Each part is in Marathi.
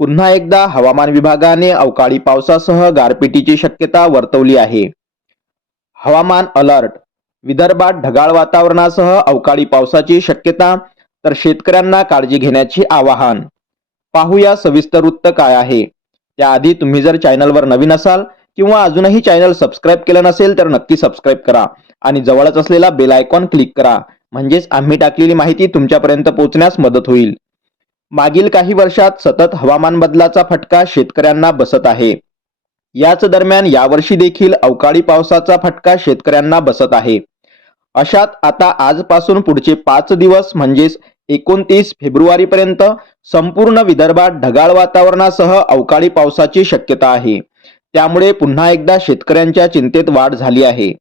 पुन्हा एकदा हवामान विभागाने अवकाळी पावसासह गारपिटीची शक्यता वर्तवली आहे. हवामान अलर्ट विदर्भात ढगाळ वातावरणासह अवकाळी पावसाची शक्यता तर शेतकऱ्यांना काळजी घेण्याचे आवाहन. पाहूया सविस्तर वृत्त काय आहे. त्याआधी तुम्ही जर चॅनलवर नवीन असाल किंवा अजूनही चॅनल सबस्क्राईब केलं नसेल तर नक्की सबस्क्राईब करा आणि जवळच असलेला बेल आयकॉन क्लिक करा. म्हणजेच आम्ही टाकलेली माहिती तुमच्यापर्यंत पोहोचण्यास मदत होईल. मागील काही वर्षात सतत हवामान बदलाचा फटका शेतकऱ्यांना बसत आहे. याच दरम्यान यावर्षी देखील अवकाळी पावसाचा फटका शेतकऱ्यांना बसत आहे. अशात आता आजपासून पुढचे पाच दिवस म्हणजेच एकोणतीस फेब्रुवारीपर्यंत संपूर्ण विदर्भात ढगाळ वातावरणासह अवकाळी पावसाची शक्यता आहे. त्यामुळे पुन्हा एकदा शेतकऱ्यांच्या चिंतेत वाढ झाली आहे.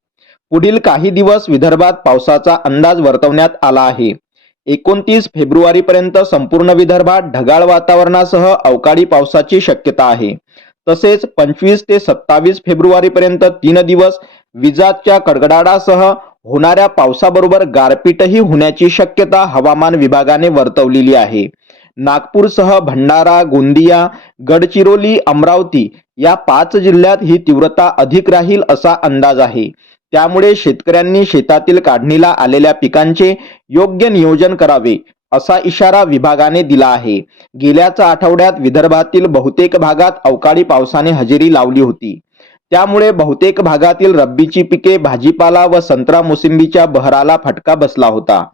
पुढील काही दिवस विदर्भात पावसाचा अंदाज वर्तवण्यात आला आहे. एकोणतीस फेब्रुवारीपर्यंत संपूर्ण विदर्भात ढगाळ वातावरणासह अवकाळी पावसाची शक्यता आहे. तसेच पंचवीस ते सत्तावीस फेब्रुवारीपर्यंत तीन दिवस विजाच्या कडकडाटासह होणाऱ्या पावसाबरोबर गारपीटही होण्याची शक्यता हवामान विभागाने वर्तवलेली आहे. नागपूरसह भंडारा गोंदिया गडचिरोली अमरावती या पाच जिल्ह्यात ही तीव्रता अधिक राहील असा अंदाज आहे. त्यामुळे शेतकऱ्यांनी शेतातील काढणीला आलेल्या पिकांचे योग्य नियोजन करावे असा इशारा विभागाने दिला आहे. गेल्याच आठवड्यात विदर्भातील बहुतेक भागात अवकाळी पावसाने हजेरी लावली होती. त्यामुळे बहुतेक भागातील रब्बीची पिके भाजीपाला व संत्रा मोसंबीच्या बहराला फटका बसला होता.